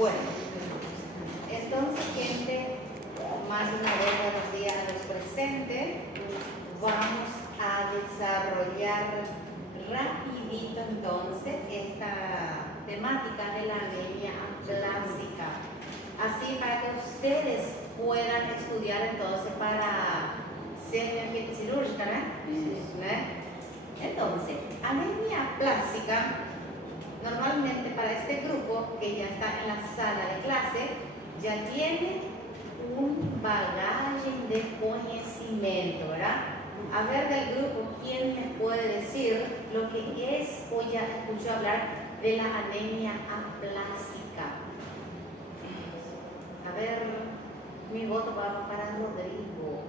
Bueno, entonces, gente, más una vez buenos días a los presentes. Vamos a desarrollar rapidito entonces esta temática de la anemia aplásica. Así para que ustedes puedan estudiar entonces para ser cirúrgica, ¿no? Entonces, anemia aplásica, normalmente para este grupo que ya está en la sala de clase, ya tiene un bagaje de conocimiento, ¿verdad? A ver del grupo, ¿quién me puede decir lo que es o ya escuchó hablar de la anemia aplásica? A ver, mi voto va para Rodrigo.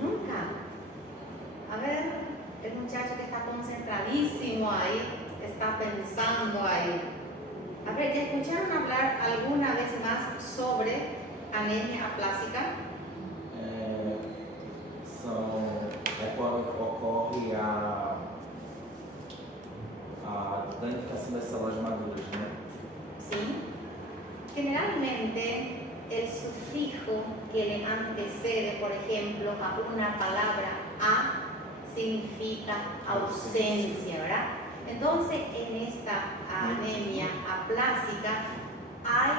Nunca. A ver, el muchacho que está concentradísimo ahí, está pensando ahí. A ver, ¿ya escucharon hablar alguna vez más sobre anemia aplásica? É quando ocorre a danificação das células maduras, né? Sí. Generalmente, el sufijo que le antecede, por ejemplo, a una palabra a, significa ausencia, ¿verdad? Entonces, en esta anemia aplásica hay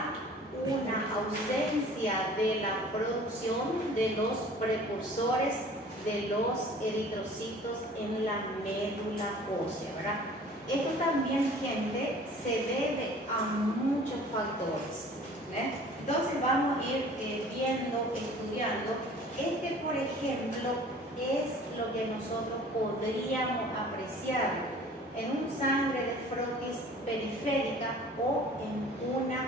una ausencia de la producción de los precursores de los eritrocitos en la médula ósea, ¿verdad? Esto también, gente, se debe a muchos factores, ¿eh? Entonces vamos a ir viendo, estudiando. Este, por ejemplo, es lo que nosotros podríamos apreciar en un sangre de frotis periférica o en una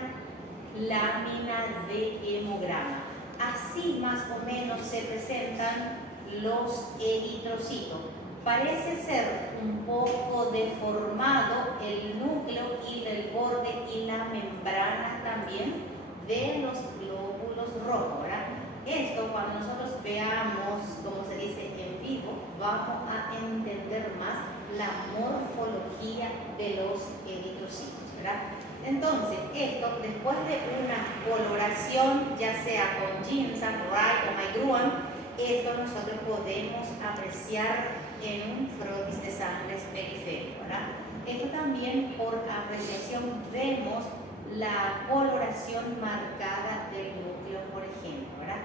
lámina de hemograma. Así más o menos se presentan los eritrocitos. Parece ser un poco deformado el núcleo y el borde y la membrana también de los glóbulos rojos, ¿verdad? Esto, cuando nosotros veamos, como se dice, en vivo, vamos a entender más la morfología de los eritrocitos, ¿verdad? Entonces, esto, después de una coloración, ya sea con ginseng, rye o maigruan, esto nosotros podemos apreciar en un frotis de sangre periférico, ¿verdad? Esto también por apreciación vemos la coloración marcada del núcleo, por ejemplo, ¿verdad?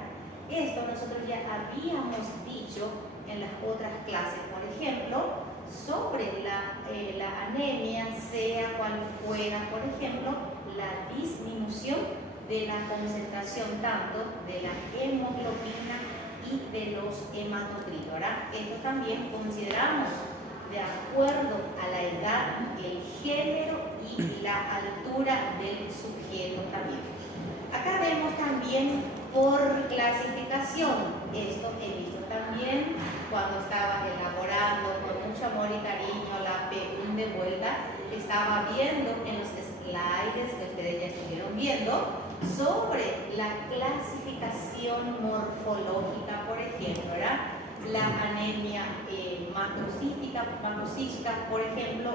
Esto nosotros ya habíamos dicho en las otras clases, por ejemplo, sobre la anemia, sea cual fuera, por ejemplo, la disminución de la concentración tanto de la hemoglobina y de los hematocritos, ¿verdad? Esto también consideramos de acuerdo a la edad, el género y la altura del sujeto también. Acá vemos también por clasificación. Esto he visto también cuando estaba elaborando con mucho amor y cariño la P1 de vuelta, estaba viendo en los slides que ustedes ya estuvieron viendo sobre la clasificación morfológica, por ejemplo, ¿verdad? La anemia macrocística, por ejemplo,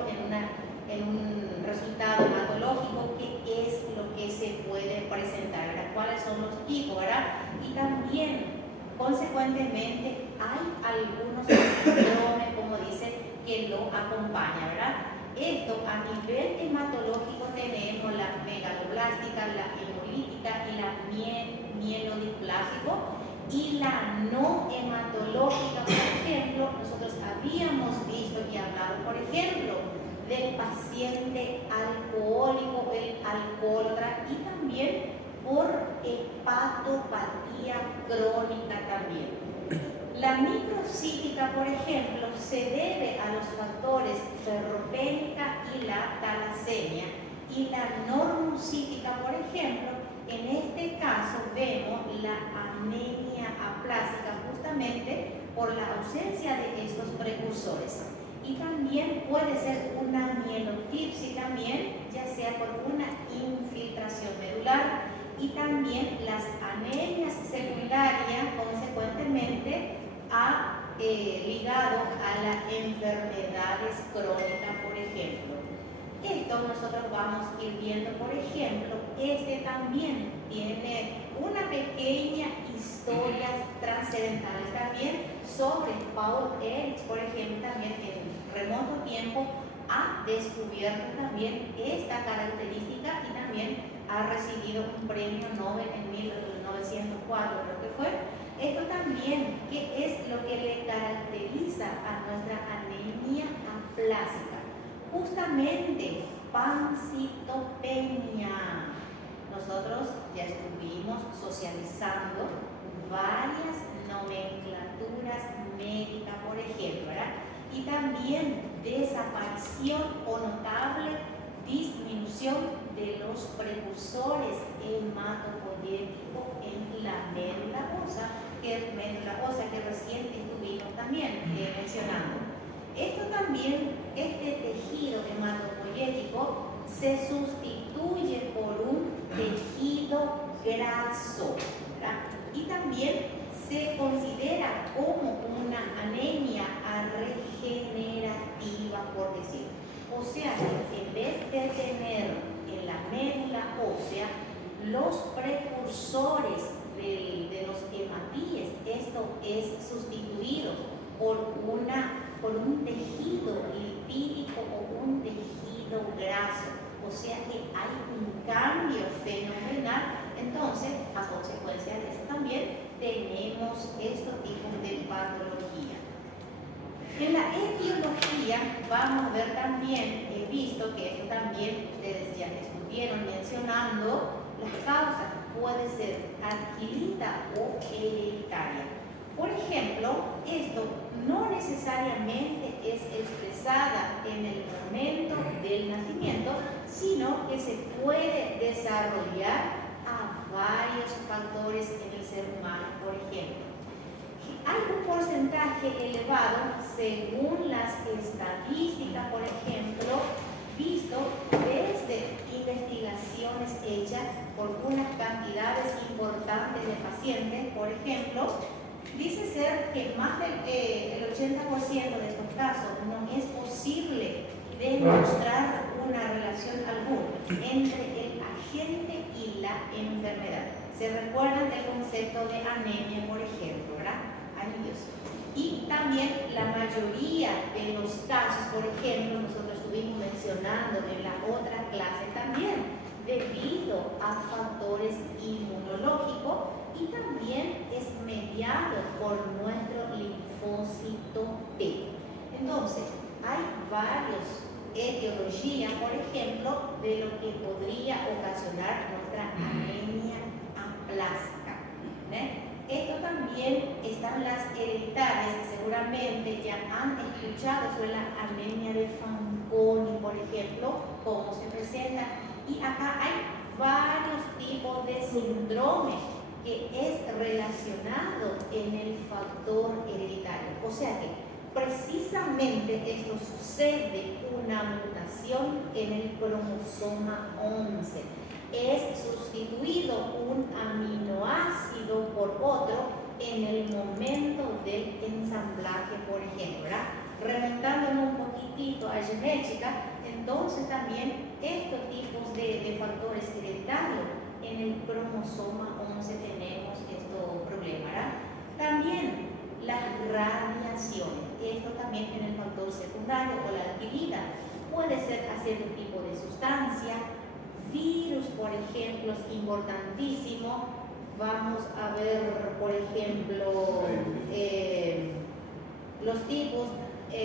en un resultado hematológico, ¿qué es lo que se puede presentar? ¿Verdad? ¿Cuáles son los tipos? ¿Verdad? Y también, consecuentemente, hay algunos síndromes, como dice, que lo acompañan, ¿verdad? Esto a nivel hematológico tenemos la megaloblástica, la hemolítica y la mielodisplásico. Y la no hematológica, por ejemplo, nosotros habíamos visto y hablado, por ejemplo, del paciente alcohólico, el alcohólatra, y también por hepatopatía crónica también. La microcítica, por ejemplo, se debe a los factores ferropénica y la talasemia, y la normocítica, por ejemplo, en este caso vemos la anemia aplásica justamente por la ausencia de estos precursores. Y también puede ser una mielotipsia también, ya sea por una infiltración medular, y también las anemias secundarias consecuentemente ligado a las enfermedades crónicas, por ejemplo. Esto esto nosotros vamos a ir viendo, por ejemplo, este también tiene una pequeña historia trascendental también sobre Paul Ehrlich, por ejemplo, también en remoto tiempo ha descubierto también esta característica y también ha recibido un premio Nobel en 1904, creo que fue. Esto también, ¿qué es lo que le caracteriza a nuestra anemia aplásica? Justamente pancitopenia. Nosotros ya estuvimos socializando varias nomenclaturas médicas, por ejemplo, ¿verdad? Y también desaparición o notable disminución de los precursores hematopoyéticos en la médula ósea, que recién estuvimos también mencionando. Esto también, este tejido hematopoyético se sustituye por un tejido graso, ¿verdad? Y también se considera como una anemia regenerativa, por decir. O sea, que en vez de tener en la médula ósea los precursores de los hematíes, esto es sustituido por un tejido lipídico o un tejido graso. O sea que hay un cambio fenomenal. Entonces, a consecuencia de eso también tenemos estos tipos de patología. En la etiología vamos a ver también, he visto que esto también ustedes ya estuvieron mencionando, las causas pueden ser adquirida o hereditaria. Por ejemplo, esto no necesariamente es expresada en el momento del nacimiento, sino que se puede desarrollar a varios factores en el ser humano, por ejemplo. Hay un porcentaje elevado, según las estadísticas, por ejemplo, visto desde investigaciones hechas por unas cantidades importantes de pacientes, por ejemplo, dice ser que más del 80% de estos casos no es posible demostrar una relación alguna entre el agente y la enfermedad. ¿Se recuerdan del concepto de anemia, por ejemplo, verdad? Y también la mayoría de los casos, por ejemplo, nosotros estuvimos mencionando en la otra clase también, debido a factores inmunológicos y también es mediado por nuestro linfócito T. Entonces, hay varias etiologías, por ejemplo, de lo que podría ocasionar nuestra anemia aplásica. Esto también están las hereditarias, que seguramente ya han escuchado sobre la anemia de Fanconi, por ejemplo, cómo se presenta. Y acá hay varios tipos de síndrome que es relacionado en el factor hereditario. O sea que precisamente esto sucede una mutación en el cromosoma 11. Es sustituido un aminoácido por otro en el momento del ensamblaje, por ejemplo, ¿verdad? Remontándonos un poquitito a genética, entonces también estos tipos de factores hereditarios en el cromosoma 11 tenemos estos problemas, ¿verdad? También las radiaciones, esto también en el factor secundario o la adquirida, puede ser a cierto tipo de sustancia. Virus, por ejemplo, es importantísimo. Vamos a ver, por ejemplo, los tipos 1, 2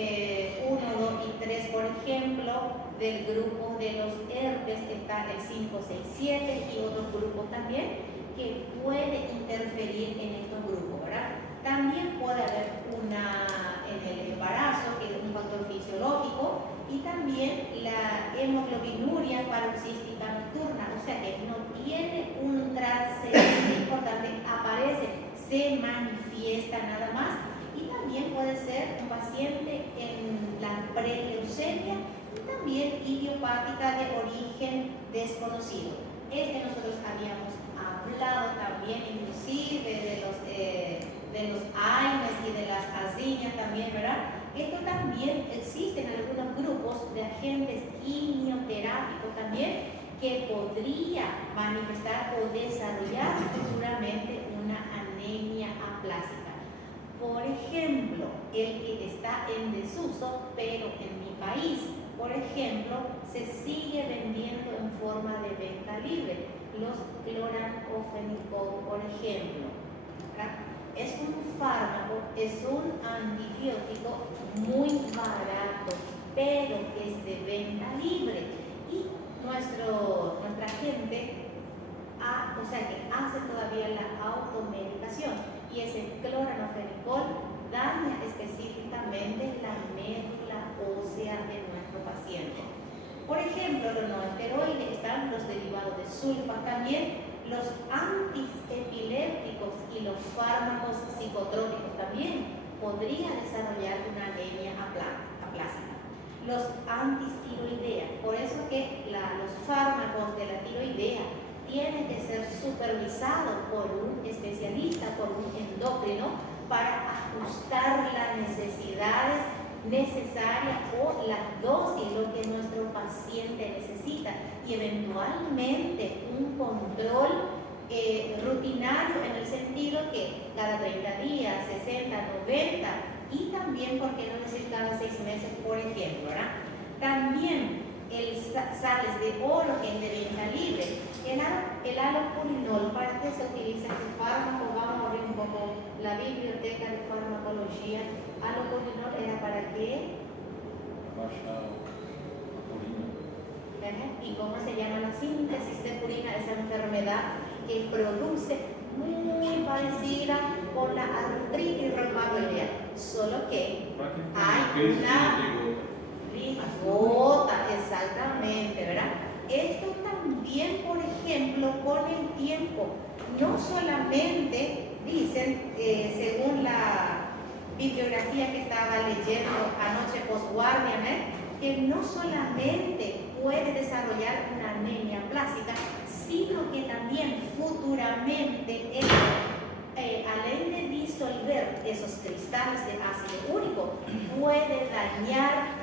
y 3, por ejemplo, del grupo de los herpes está el 5, 6, 7 y otros grupos también que puede interferir en estos grupos, ¿verdad? También puede haber en el embarazo, que es un factor fisiológico, y también la hemoglobinuria paroxística nocturna, o sea que no tiene un trascendente importante, aparece, se manifiesta nada más, y también puede ser un paciente en la preleucemia y también idiopática de origen desconocido. Nosotros habíamos hablado también inclusive de los AINES y de las asiñas también, ¿verdad? Esto también existe en algunos grupos de agentes quimioterápicos también que podría manifestar o desarrollar futuramente una anemia aplásica. Por ejemplo, el que está en desuso, pero en mi país, por ejemplo, se sigue vendiendo en forma de venta libre, los cloranofenicol, por ejemplo. ¿Verdad? Es un fármaco, es un antibiótico muy barato, pero que es de venta libre. Y nuestra gente hace todavía la automedicación, y ese cloranofenicol daña específicamente la médula ósea de nuestro paciente. Por ejemplo, los no esteroides, están los derivados de sulfa, también los antiepilépticos y los fármacos psicotrópicos también podrían desarrollar una anemia aplásica. Los antistiroideas, por eso que los fármacos de la tiroidea tienen que ser supervisados por un especialista, por un endocrino, para ajustar las necesidades necesarias o la dosis, lo que nuestro paciente necesita, y eventualmente un control rutinario, en el sentido que cada 30 días, 60, 90, y también, ¿por qué no decir cada 6 meses, por ejemplo, ¿verdad? También sales de oro, que es de venta libre. El alopurinol, ¿para qué se utiliza este fármaco? Vamos a abrir un poco la biblioteca de farmacología. Alopurinol era para qué? Baixar a purina. ¿Y cómo se llama la síntesis de purina? Esa enfermedad que produce muy parecida con la artritis reumatoidea, solo que hay una gota, exactamente, ¿verdad? Esto también, por ejemplo, con el tiempo, no solamente dicen, según la bibliografía que estaba leyendo anoche postguardia, que no solamente puede desarrollar una anemia plástica, sino que también futuramente, al de disolver esos cristales de ácido úrico, puede dañar,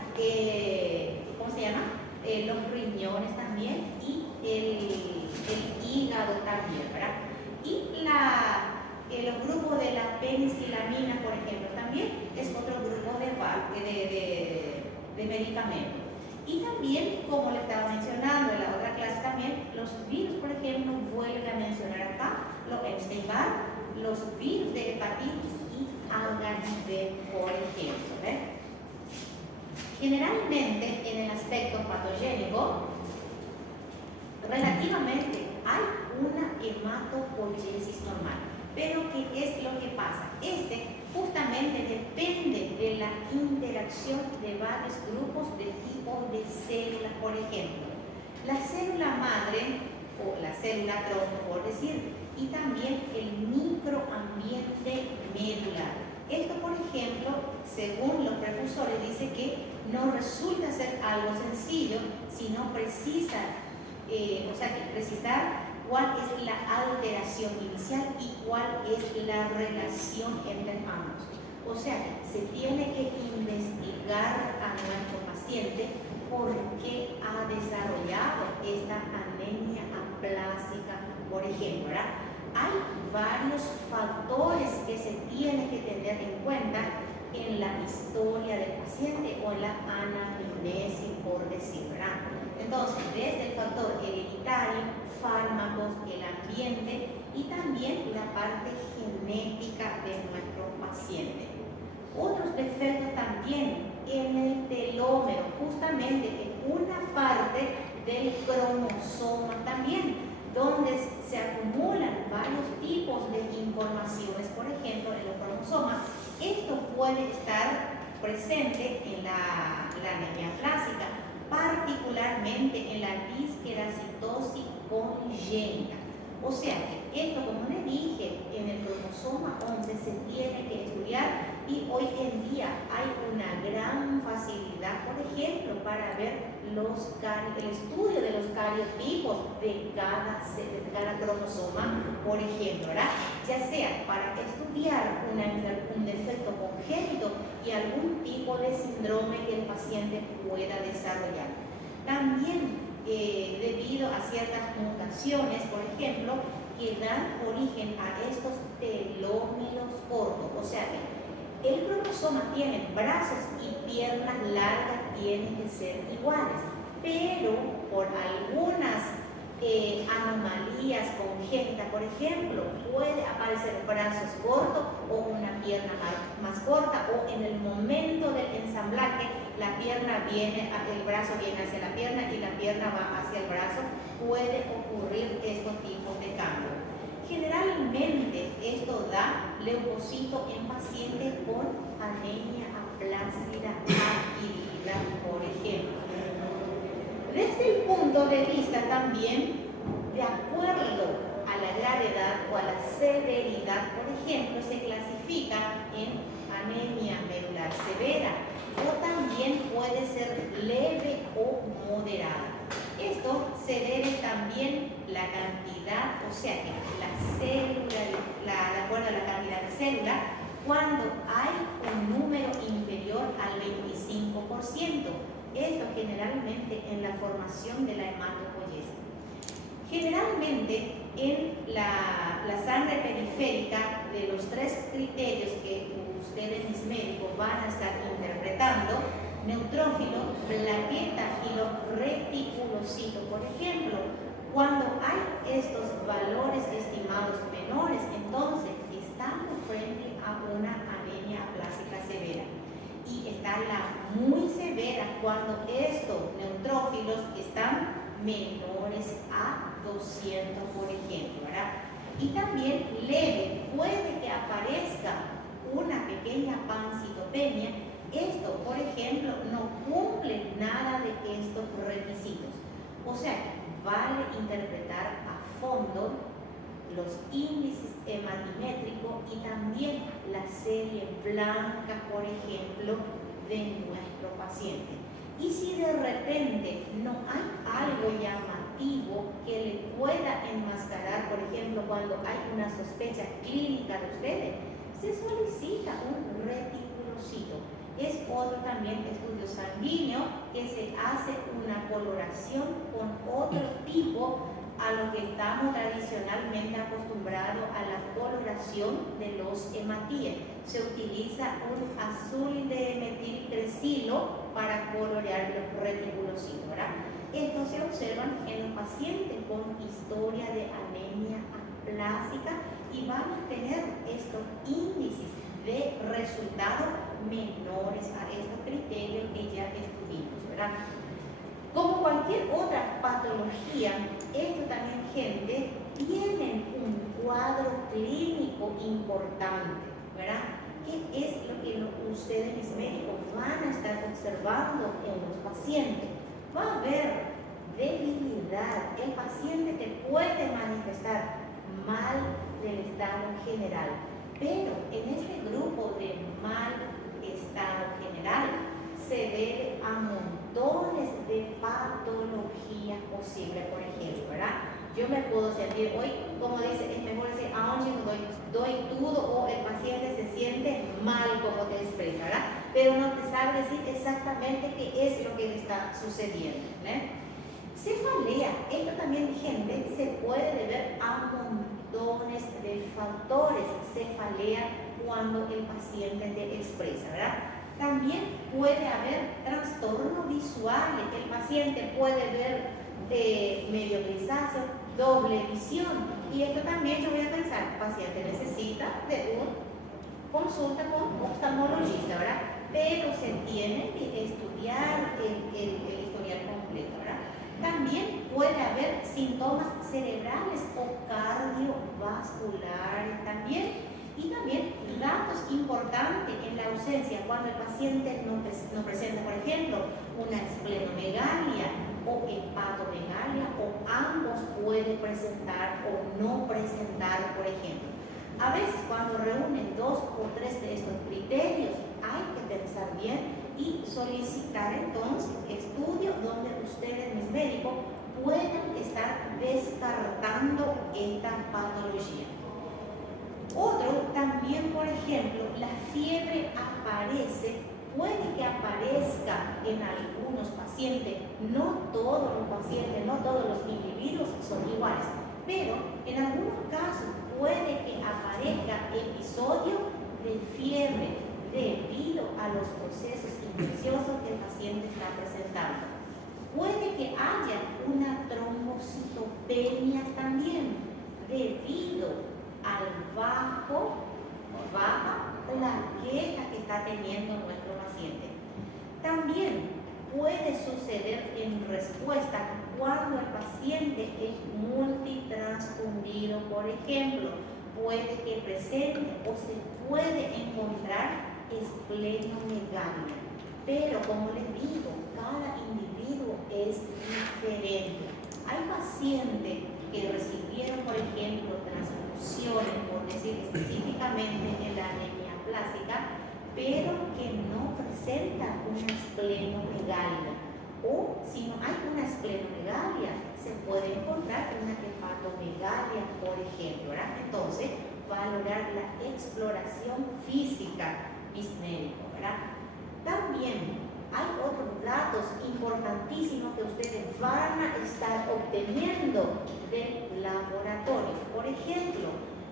¿cómo se llama? Los riñones también, y el hígado también, ¿verdad? Y los grupos de la penicilamina, por ejemplo, también es otro grupo de medicamentos. Y también, como le estaba mencionando en la otra clase también, los virus, por ejemplo, vuelven a mencionar acá, los Epstein-Barr, los virus de hepatitis y HIV, por ejemplo. Generalmente, en el aspecto patogénico, relativamente hay una hematopoiesis normal. Pero ¿qué es lo que pasa? Justamente depende de la interacción de varios grupos de tipo de células, por ejemplo. La célula madre, o la célula tronco, por decir, y también el microambiente medular. Esto, por ejemplo, según los precursores, dice que no resulta ser algo sencillo, sino precisar cuál es la alteración inicial y cuál es la relación entre ambos. O sea, se tiene que investigar a nuestro paciente por qué ha desarrollado esta anemia aplásica, por ejemplo, ¿verdad? Hay varios factores que se tienen que tener en cuenta en la historia del paciente o en la anamnesis, por decir, ¿verdad? Entonces, desde el factor hereditario, fármacos, el ambiente y también la parte genética de nuestro paciente. Otros defectos también en el telómero, justamente en una parte del cromosoma también, donde se acumulan varios tipos de informaciones, por ejemplo, en los cromosomas. Esto puede estar presente en la anemia clásica, particularmente en la disqueracitosis congénita. O sea que esto, como les dije, en el cromosoma 11 se tiene que estudiar Y hoy en día hay una gran facilidad, por ejemplo, para ver el estudio de los cariotipos de cada cromosoma, por ejemplo, ¿verdad? Ya sea para estudiar un defecto congénito y algún tipo de síndrome que el paciente pueda desarrollar. También debido a ciertas mutaciones, por ejemplo, que dan origen a estos telómeros cortos, o sea que el cromosoma tiene brazos y piernas largas, tienen que ser iguales, pero por algunas anomalías congénitas, por ejemplo, puede aparecer brazos cortos o una pierna más corta, o en el momento del ensamblaje el brazo viene hacia la pierna y la pierna va hacia el brazo. Puede ocurrir estos tipos de cambios. Generalmente esto da leucocito en pacientes con anemia aplásica adquirida, por ejemplo. Desde el punto de vista también, de acuerdo a la gravedad o a la severidad, por ejemplo, se clasifica en anemia medular severa, o también puede ser leve o moderada. Esto se debe también la cantidad, o sea que de acuerdo a la cantidad de células, cuando hay un número inferior al 25%. Esto generalmente en la formación de la hematopoiesis. Generalmente en la sangre periférica, de los 3 criterios que ustedes, mis médicos, van a estar interpretando, neutrófilo, plaqueta y los reticulocitos, por ejemplo, cuando hay estos valores estimados menores, entonces estamos frente a una anemia aplásica severa. Y está la muy severa cuando estos neutrófilos están menores a 200, por ejemplo, ¿verdad? Y también leve, puede que aparezca una pequeña pancitopenia. Esto, por ejemplo, no cumple nada de estos requisitos. O sea, vale interpretar a fondo los índices hematimétricos y también la serie blanca, por ejemplo, de nuestro paciente. Y si de repente no hay algo llamativo que le pueda enmascarar, por ejemplo, cuando hay una sospecha clínica de ustedes, se solicita un reticulocito. Es otro también estudio sanguíneo que se hace una coloración con otro tipo a lo que estamos tradicionalmente acostumbrados a la coloración de los hematíes. Se utiliza un azul de metilcresilo para colorear los reticulocitos, ¿verdad? Estos se observan en los pacientes con historia de anemia aplásica y van a tener estos índices de resultados menores a estos criterios que ya estuvimos, ¿verdad? Como cualquier otra patología, esto también, gente, tienen un cuadro clínico importante, ¿verdad? ¿Qué es lo que ustedes, mis médicos, van a estar observando en los pacientes? Va a haber debilidad. El paciente te puede manifestar mal del estado general, pero en este grupo de mal estado general se debe a montones de patologías posibles, por ejemplo, ¿verdad? Yo me puedo sentir hoy, como dice, es mejor decir, aún doy todo, o el paciente se siente mal, como te expresa, ¿verdad? Pero no te sabe decir exactamente qué es lo que le está sucediendo, ¿eh? Cefalea, esto también, gente, se puede deber a montones de factores. Cefalea cuando el paciente te expresa, ¿verdad? También puede haber trastornos visuales. El paciente puede ver medio grisáceo, doble visión. Y esto también yo voy a pensar, el paciente necesita de una consulta con oftalmologista, ¿verdad? Pero se tiene que estudiar el historial completo, ¿verdad? También puede haber síntomas cerebrales o cardiovasculares también. Y también datos importantes en la ausencia, cuando el paciente no presenta, por ejemplo, una esplenomegalia o hepatomegalia, o ambos puede presentar o no presentar, por ejemplo. A veces cuando reúnen 2 o 3 de estos criterios, hay que pensar bien y solicitar entonces estudios donde ustedes, mis médicos, puedan estar descartando esta patología. Otro, también por ejemplo, la fiebre puede que aparezca en algunos pacientes, no todos los pacientes, no todos los individuos son iguales, pero en algunos casos puede que aparezca episodio de fiebre debido a los procesos infecciosos que el paciente está presentando. Puede que haya una trombocitopenia también debido al baja plaqueta que está teniendo nuestro paciente. También puede suceder en respuesta cuando el paciente es multitransfundido, por ejemplo, puede que presente o se puede encontrar esplenomegalia. Pero como les digo, cada individuo es diferente. Hay pacientes que recibieron, por ejemplo, transfusiones, por decir específicamente en la anemia plástica, pero que no presentan una esplenomegalia. O si no hay una esplenomegalia, se puede encontrar una hepatomegalia, por ejemplo, ¿verdad? Entonces, valorar la exploración física, mis médicos, ¿verdad? También hay otros datos importantísimos que ustedes van a estar obteniendo del laboratorio. Por ejemplo,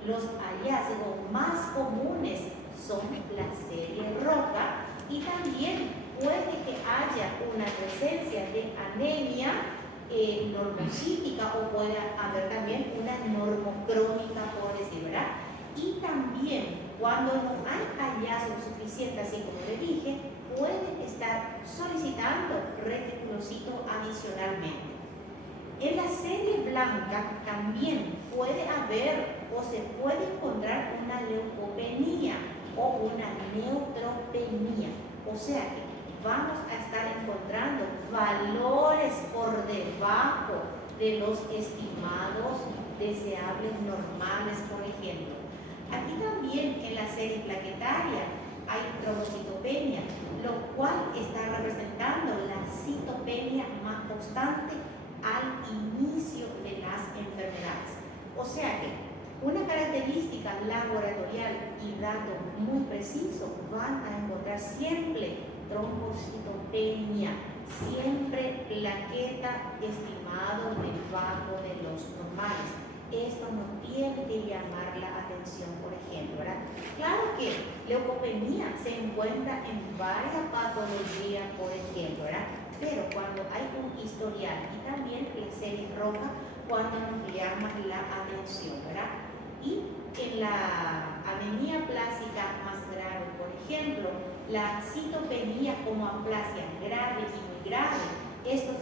los hallazgos más comunes son la serie roja y también puede que haya una presencia de anemia normocítica o puede haber también una normocrónica, por decir, ¿verdad? Y también cuando no hay hallazgos suficientes, así como le dije, pueden estar solicitando reticulocitos adicionalmente. En la serie blanca también puede haber o se puede encontrar una leucopenia o una neutropenia. O sea que vamos a estar encontrando valores por debajo de los estimados deseables normales, por ejemplo. Aquí también en la serie plaquetaria hay trombocitopenia, lo cual está representando la citopenia más constante al inicio de las enfermedades. O sea que una característica laboratorial y datos muy precisos van a encontrar siempre trombocitopenia, siempre plaqueta estimado debajo de los normales. Esto no tiene que llamar la atención, por ejemplo, ¿verdad? Claro que leucopenia se encuentra en varias patologías, por ejemplo, ¿verdad? Pero cuando hay un historial y también la serie roja, cuando nos llama la atención, ¿verdad? Y en la anemia plástica más grave, por ejemplo, la citopenia como aplasia grave y muy grave, estos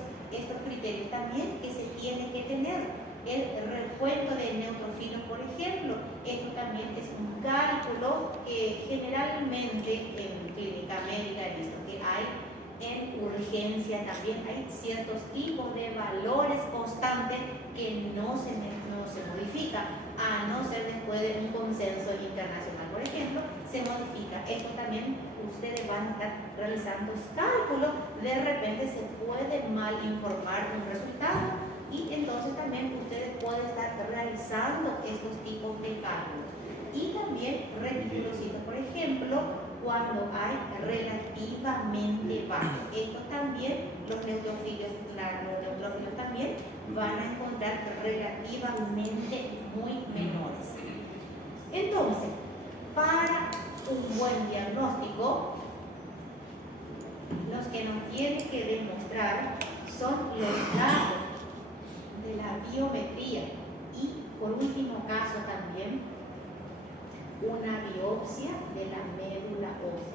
criterios también que se tienen que tener. El recuento de neutrófilos, por ejemplo, esto también es un cálculo que generalmente en clínica médica he visto que hay en urgencia también. Hay ciertos tipos de valores constantes que no se modifica, a no ser después de un consenso internacional, por ejemplo, se modifica. Esto también ustedes van a estar realizando cálculos, de repente se puede mal informar un resultado y entonces también ustedes pueden estar realizando estos tipos de cálculos. Y también reticulocitos, por ejemplo, cuando hay relativamente bajo. Esto también, los neutrófilos también van a encontrar relativamente muy menores. Entonces, para un buen diagnóstico, los que nos tienen que demostrar son los datos de la biometría y, por último caso también, una biopsia de la médula ósea.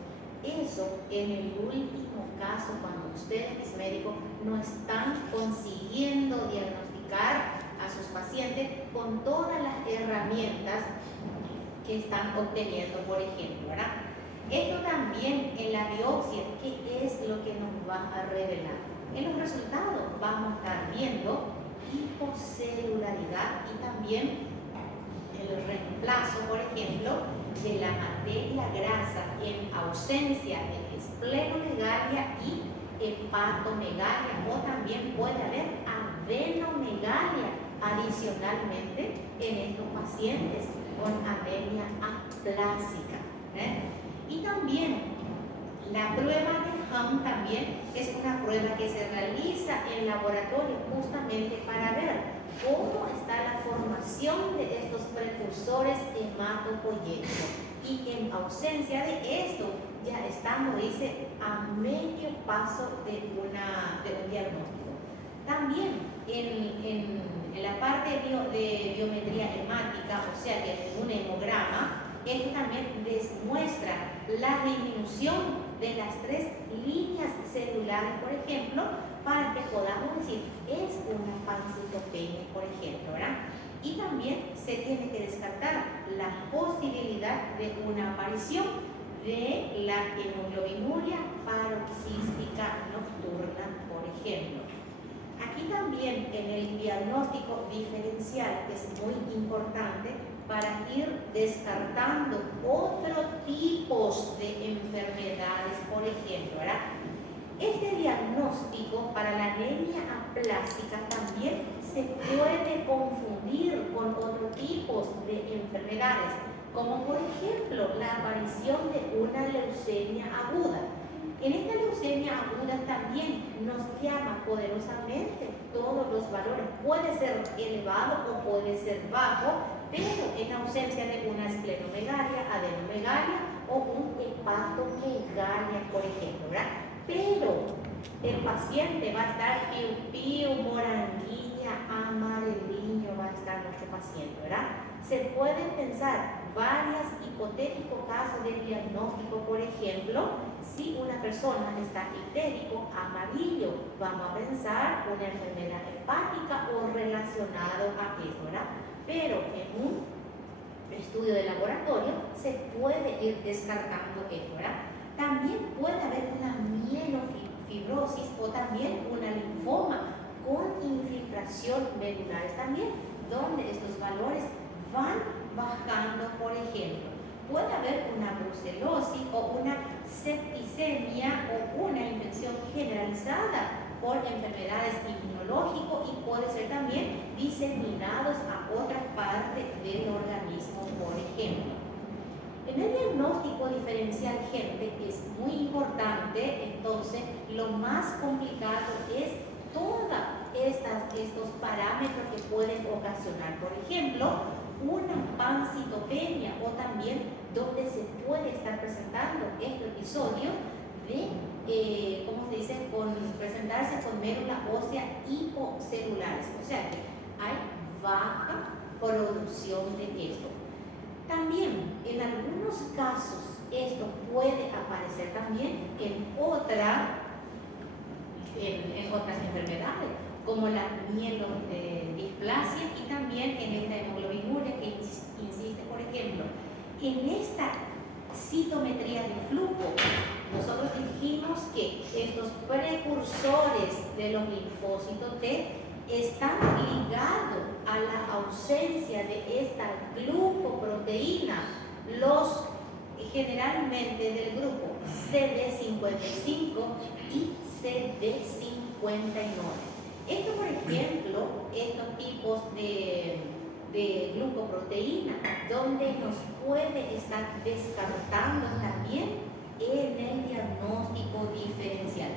Eso en el último caso, cuando ustedes, médicos, no están consiguiendo diagnosticar a sus pacientes con todas las herramientas que están obteniendo, por ejemplo, ¿verdad? Esto también en la biopsia, ¿qué es lo que nos va a revelar? En los resultados vamos a estar viendo hipocelularidad y también el reemplazo, por ejemplo, de la materia grasa en ausencia de esplenomegalia y hepatomegalia, o también puede haber adenomegalia adicionalmente en estos pacientes con anemia aplásica. Y también la prueba de Ham también es una prueba que se realiza en laboratorio justamente para ver cómo está la formación de estos precursores hematopoyéticos. Y en ausencia de esto, ya estamos, dice, a medio paso de un diagnóstico. También en la parte de biometría hemática, o sea que en un hemograma, esto también demuestra la disminución de las 3 líneas celulares, por ejemplo, para que podamos decir, es una pancitopenia, por ejemplo, ¿verdad? Y también se tiene que descartar la posibilidad de una aparición de la hemoglobinuria paroxística nocturna, por ejemplo. Aquí también en el diagnóstico diferencial es muy importante para ir descartando otros tipos de enfermedades, por ejemplo, ¿verdad? Este diagnóstico para la anemia aplásica también se puede confundir con otros tipos de enfermedades, como por ejemplo la aparición de una leucemia aguda. En esta leucemia aguda también nos llama poderosamente todos los valores. Puede ser elevado o puede ser bajo, pero en ausencia de una esplenomegalia, adenomegalia o un hepatomegalia, por ejemplo, ¿verdad? Pero el paciente va a estar piu, moranguilla, amareliño, va a estar nuestro paciente, ¿verdad? Se pueden pensar varios hipotéticos casos de diagnóstico, por ejemplo, si una persona está ictérico, amarillo, vamos a pensar una enfermedad hepática o relacionado a esto, ¿verdad? Pero en un estudio de laboratorio se puede ir descartando esto, ¿verdad? También puede haber una mielofibrosis o también una linfoma con infiltración medulares también, donde estos valores van bajando, por ejemplo. Puede haber una brucelosis o una septicemia o una infección generalizada por enfermedades inmunológicas y puede ser también diseminados a otras partes del organismo, por ejemplo. En el diagnóstico diferencial, gente, es muy importante, entonces, lo más complicado es todos estos parámetros que pueden ocasionar, por ejemplo, una pancitopenia o también donde se puede estar presentando este episodio de, ¿cómo se dice?, presentarse con médula ósea hipocelulares, o sea que hay baja producción de esto. También, en algunos casos, esto puede aparecer también en otras enfermedades, como la mielodisplasia y también en esta hemoglobinuria que insiste, por ejemplo, en esta citometría de flujo. Nosotros dijimos que estos precursores de los linfocitos T están ligados a la ausencia de esta glucoproteína, generalmente del grupo CD55 y CD59. Esto, por ejemplo, estos tipos de glucoproteína, donde nos puede estar descartando también en el diagnóstico diferencial.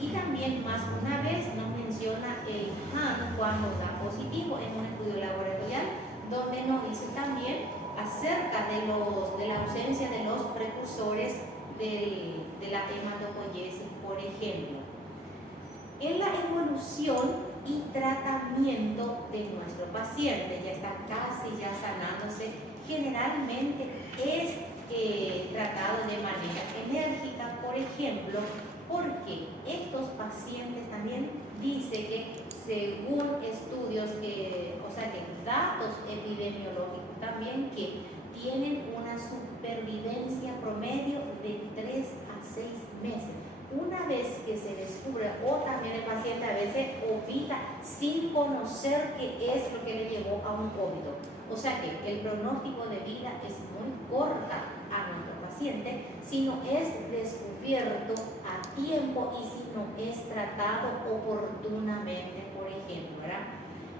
Y también más una vez nos menciona el HAN cuando da positivo en un estudio laboratorial, donde nos dice también acerca de la ausencia de los precursores de la hematopoiesis, por ejemplo. En la evolución y tratamiento de nuestro paciente, ya está casi ya sanándose, generalmente es tratado de manera enérgica, por ejemplo, porque estos pacientes también dice que según estudios, o sea que datos epidemiológicos también, que tienen una supervivencia promedio de 3 a 6 meses. una vez que se descubre, o también el paciente a veces olvida sin conocer qué es lo que le llevó a un óbito. O sea que el pronóstico de vida es muy corta a nuestro paciente si no es descubierto a tiempo y si no es tratado oportunamente, por ejemplo, ¿verdad?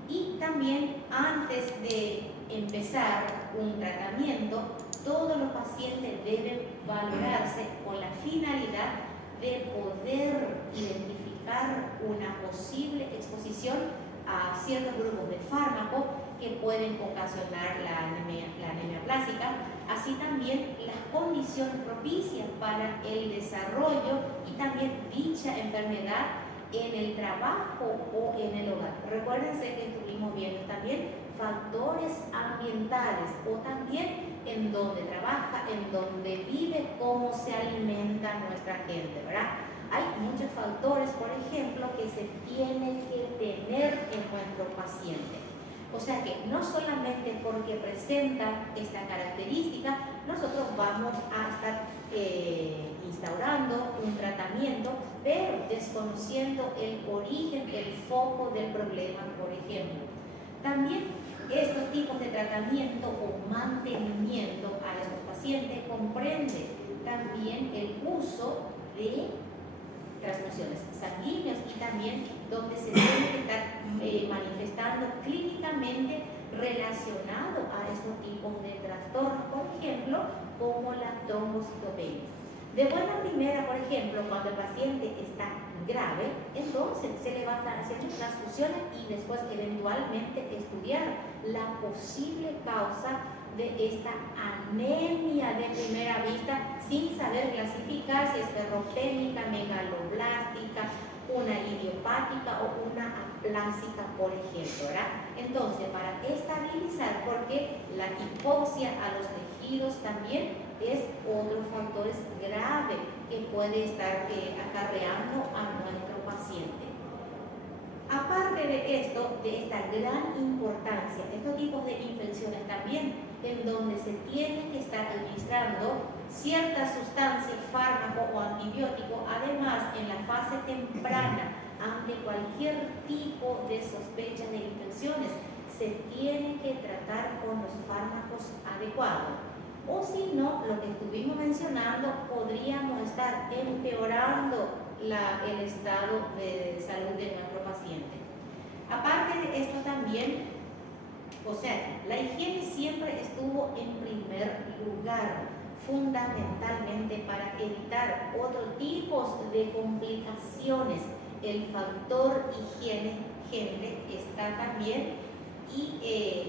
Y también antes de empezar un tratamiento, todos los pacientes deben valorarse con la finalidad de poder identificar una posible exposición a ciertos grupos de fármacos que pueden ocasionar la anemia plástica, así también las condiciones propicias para el desarrollo y también dicha enfermedad en el trabajo o en el hogar. Recuérdense que estuvimos viendo también factores ambientales o también en donde trabaja, en donde vive, cómo se alimenta nuestra gente, ¿verdad? Hay muchos factores, por ejemplo, que se tienen que tener en nuestro paciente. O sea que no solamente porque presenta esta característica, nosotros vamos a estar instaurando un tratamiento, pero desconociendo el origen, el foco del problema, por ejemplo. También estos tipos de tratamiento o mantenimiento a estos pacientes comprende también el uso de transfusiones sanguíneas y también donde se tiene que estar manifestando clínicamente relacionado a estos tipos de trastornos, por ejemplo, como la trombocitopenia. De buena primera, por ejemplo, cuando el paciente está grave, entonces se le va a estar haciendo transfusiones y después eventualmente estudiar la posible causa de esta anemia de primera vista sin saber clasificar si es ferropénica, megaloblástica, una idiopática o una aplásica, por ejemplo, ¿verdad? Entonces, para estabilizar, porque la hipoxia a los tejidos también es otro factor grave que puede estar acarreando a nuestro paciente. Aparte de esto, de esta gran importancia, estos tipos de infecciones también, en donde se tiene que estar administrando ciertas sustancias, fármaco o antibiótico, además en la fase temprana, ante cualquier tipo de sospecha de infecciones, se tiene que tratar con los fármacos adecuados. O si no, lo que estuvimos mencionando, podríamos estar empeorando el estado de salud de nuestro paciente. Aparte de esto también, o sea, la higiene siempre estuvo en primer lugar, fundamentalmente para evitar otros tipos de complicaciones. El factor higiene está también y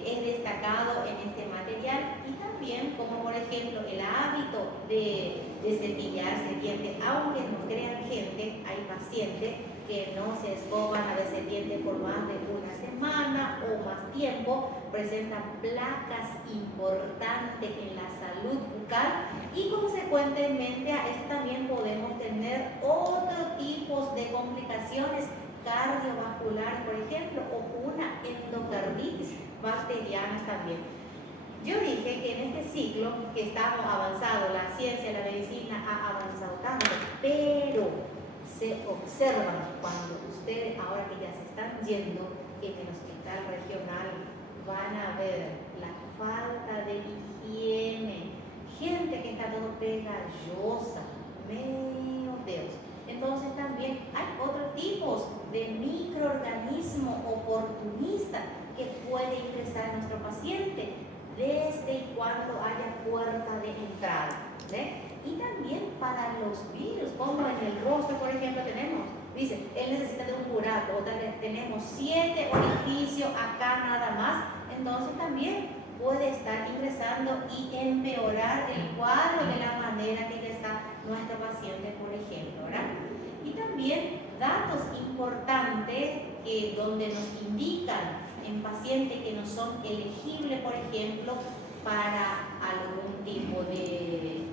es destacado en este material, y también como por ejemplo el hábito de cepillarse dientes, aunque no crean gente, hay pacientes que no se escoban a veces dientes por más de una semana o más tiempo, presentan placas importantes en la salud bucal y consecuentemente a esto también podemos tener otros tipos de complicaciones cardiovasculares, por ejemplo, o una endocarditis bacteriana también. Yo dije que en este ciclo que estamos avanzando, la ciencia, la medicina ha avanzado tanto, pero se observan cuando ustedes ahora que ya se están yendo en el hospital regional, van a ver la falta de higiene, gente que está todo pegajosa, meu Deus. Entonces también hay otros tipos de microorganismo oportunista que puede ingresar a nuestro paciente desde y cuando haya puerta de entrada, ¿ve? Y también para los virus, como en el rostro, por ejemplo, tenemos, dice, él necesita de un buraco, o tal vez tenemos 7 orificios acá nada más, entonces también puede estar ingresando y empeorar el cuadro de la manera que ya está nuestro paciente, por ejemplo, ¿verdad? Y también datos importantes donde nos indican en pacientes que no son elegibles, por ejemplo, para algún tipo de,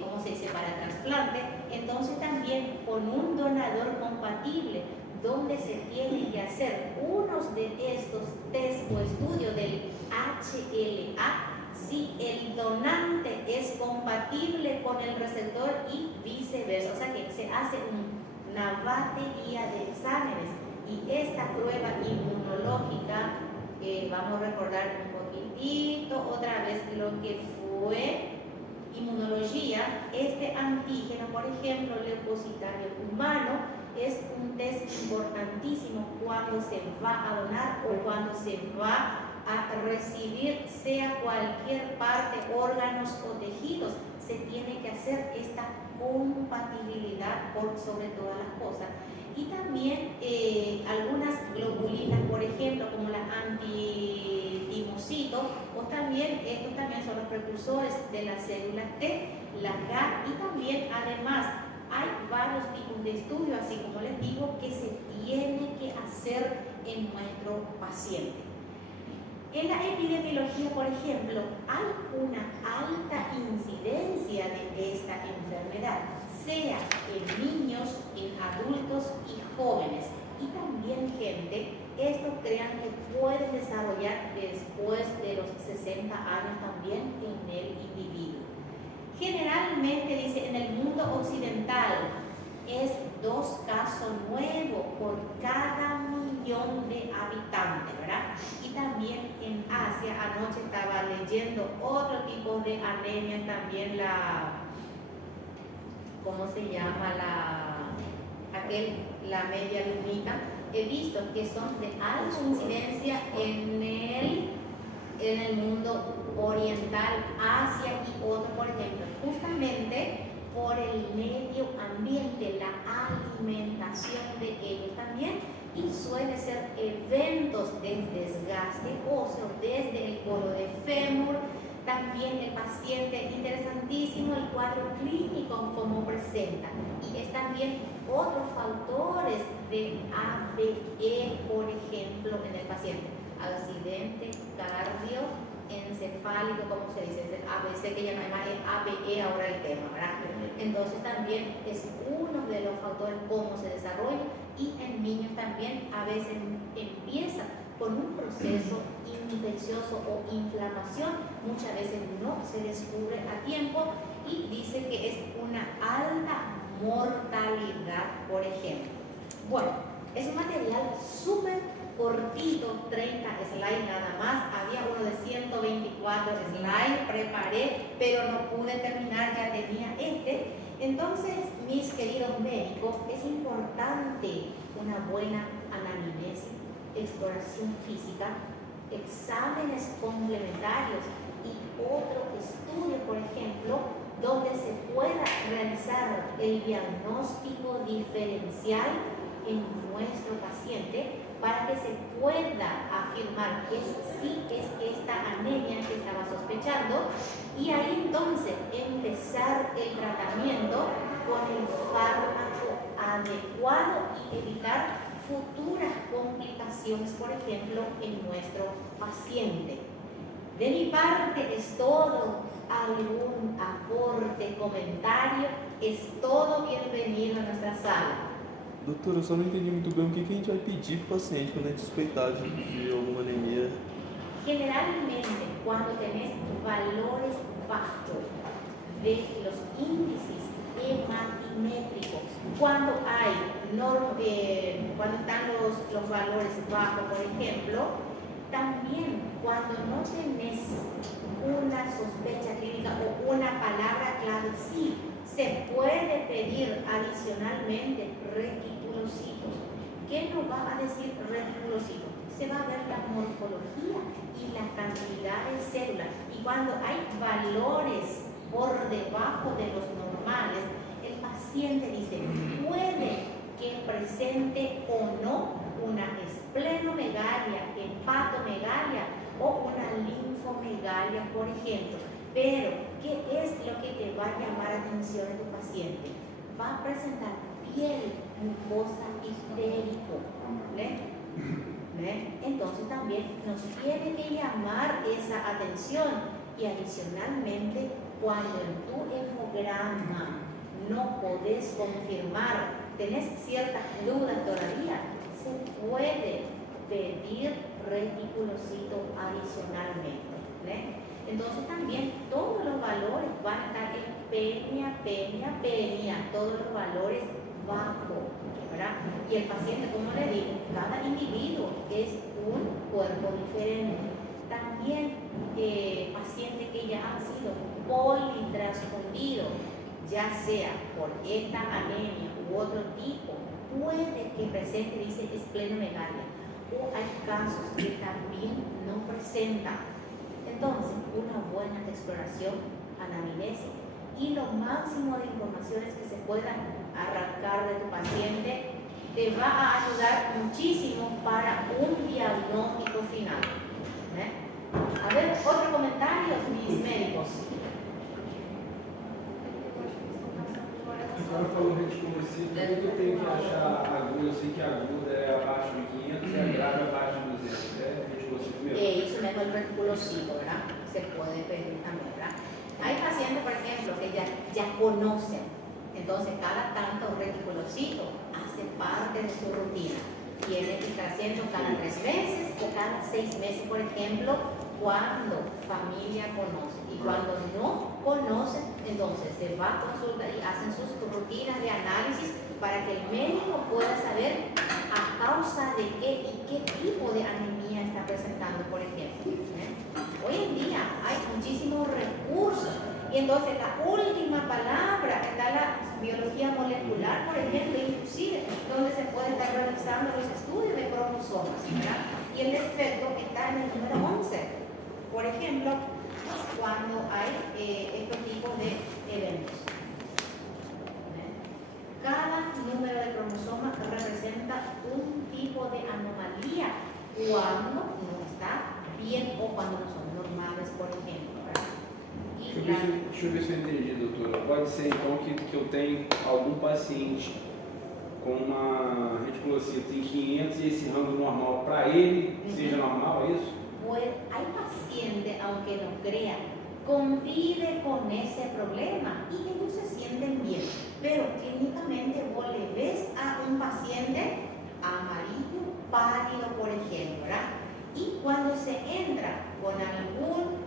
¿cómo se dice?, para trasplante. Entonces también con un donador compatible, donde se tiene que hacer unos de estos test o estudios del HLA, si el donante es compatible con el receptor y viceversa. O sea que se hace una batería de exámenes y esta prueba inmunológica, vamos a recordar un poquitito otra vez lo que fue inmunología. Este antígeno, por ejemplo, leucocitario humano, es un test importantísimo cuando se va a donar o cuando se va a recibir, sea cualquier parte, órganos o tejidos. Se tiene que hacer esta compatibilidad por sobre todas las cosas. Y también algunas globulinas, por ejemplo, como la antitimocito, o también estos también son los precursores de las células T, la GAD, y también además hay varios tipos de estudios, así como les digo, que se tiene que hacer en nuestro paciente. En la epidemiología, por ejemplo, hay una alta incidencia de esta enfermedad, sea en niños, en adultos y jóvenes. Y también gente, estos crean que pueden desarrollar después de los 60 años también en el individuo. Generalmente, dice, en el mundo occidental es 2 casos nuevos por cada millón de habitantes, ¿verdad? Y también en Asia, anoche estaba leyendo otro tipo de anemia, también ¿cómo se llama? La media lunita. He visto que son de alta incidencia en el mundo oriental, Asia y otro, por ejemplo, justamente por el medio ambiente, la alimentación de ellos también, y suele ser eventos de desgaste óseo desde el colo de fémur. También el paciente, interesantísimo el cuadro clínico como presenta, y es también otros factores de ABE, por ejemplo, en el paciente, accidente cardioencefálico, como se dice, es el ABC, que ya no hay más, es ABE ahora el tema, ¿verdad? Entonces también es uno de los factores cómo se desarrolla, y en niños también a veces empieza con un proceso infeccioso o inflamación, muchas veces no se descubre a tiempo y dice que es una alta mortalidad, por ejemplo. Bueno, es un material súper cortito, 30 slides nada más. Había uno de 124 slides, preparé, pero no pude terminar, ya tenía este. Entonces, mis queridos médicos, es importante una buena anamnesis, exploración física, exámenes complementarios y otro estudio, por ejemplo, donde se pueda realizar el diagnóstico diferencial en nuestro paciente para que se pueda afirmar que sí es esta anemia que estaba sospechando, y ahí entonces empezar el tratamiento con el fármaco adecuado y evitar futuras complicaciones, por ejemplo, en nuestro paciente. De mi parte es todo. ¿Algún aporte, comentario? Es todo bienvenido a nuestra sala. Doutora, eu só não entendi muito bem o que a gente vai pedir para o paciente quando a gente suspeitar de alguma anemia. Generalmente, cuando tenés valores bajos de los índices hematimétricos, cuando están los valores bajos, por ejemplo, también cuando no tenés una sospecha clínica o una palabra clave, sí, se puede pedir adicionalmente reticulocitos. ¿Qué nos va a decir reticulocitos? Se va a ver la morfología y la cantidad de células. Y cuando hay valores por debajo de los normales, el paciente dice, puede que presente o no una esplenomegalia, hepatomegalia o una linfomegalia, por ejemplo. Pero, ¿qué es lo que te va a llamar la atención de tu paciente? Va a presentar piel mucosa histérico. Entonces también nos tiene que llamar esa atención. Y adicionalmente, cuando en tu hemograma no podés confirmar, tenés ciertas dudas todavía, se puede pedir reticulocito adicionalmente. Entonces también todos los valores van a estar en penia, todos los valores bajos, ¿verdad? Y el paciente, como le digo, cada individuo es un cuerpo diferente. También pacientes que ya han sido politransfundidos, ya sea por esta anemia u otro tipo, puede que presente, dice, esplenomegalia, o hay casos que también no presentan. Entonces, una buena exploración anamnésica y lo máximo de informaciones que se puedan arrancar de tu paciente te va a ayudar muchísimo para un diagnóstico final. A ver, otro comentario, mis médicos. Agora falou reticulocito, eu tenho que achar aguda, eu sei que aguda é abaixo de 500 e a grave abaixo de 200, é reticulocito mesmo. Eso mismo el reticulocito, ¿verdad? Se puede pedir también, ¿verdad? Hay pacientes, por ejemplo, que ya conocen, entonces cada tanto un reticulocito hace parte de su rutina. Tiene que estar haciendo cada 3 meses o cada 6 meses, por ejemplo, cuando familia conoce. Y cuando no conocen, entonces se va a consulta y hacen sus rutinas de análisis para que el médico pueda saber a causa de qué y qué tipo de anemia está presentando, por ejemplo. Hoy en día hay muchísimos recursos y entonces la última palabra está la biología molecular, por ejemplo, inclusive donde se puede estar realizando los estudios de cromosomas, ¿verdad? Y el efecto está en el número 11. Por ejemplo, cuando hay estos tipos de eventos. Cada número de cromosomas representa un tipo de anomalía cuando no está bien o cuando no son normales, por ejemplo. Deixa eu ver se eu entendi, doutora. Pode ser então que eu tenho algum paciente com uma reticulocito em 500 e esse rango normal para ele seja normal, é isso? Pues hay pacientes, aunque no crean, convive con ese problema y ellos se sienten bien, pero clínicamente vos le ves a un paciente amarillo, pálido, por ejemplo, ¿verdad? Y cuando se entra con algún,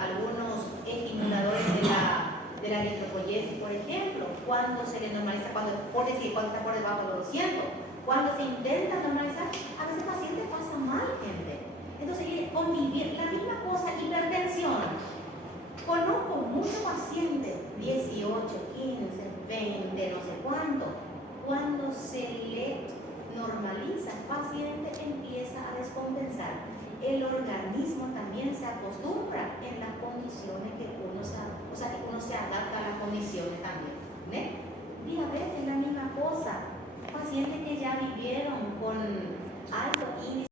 algunos estimuladores de la eritropoyesis, por ejemplo, cuando se le normaliza, cuando está por debajo de 200, cuando se intenta normalizar, a veces el paciente pasa mal, gente. Entonces, convivir, la misma cosa, hipertensión. Conozco muchos pacientes, 18, 15, 20, no sé cuánto. Cuando se le normaliza, el paciente empieza a descompensar. El organismo también se acostumbra en las condiciones que uno se adapta a las condiciones también. Diabetes es la misma cosa. Pacientes que ya vivieron con alto índice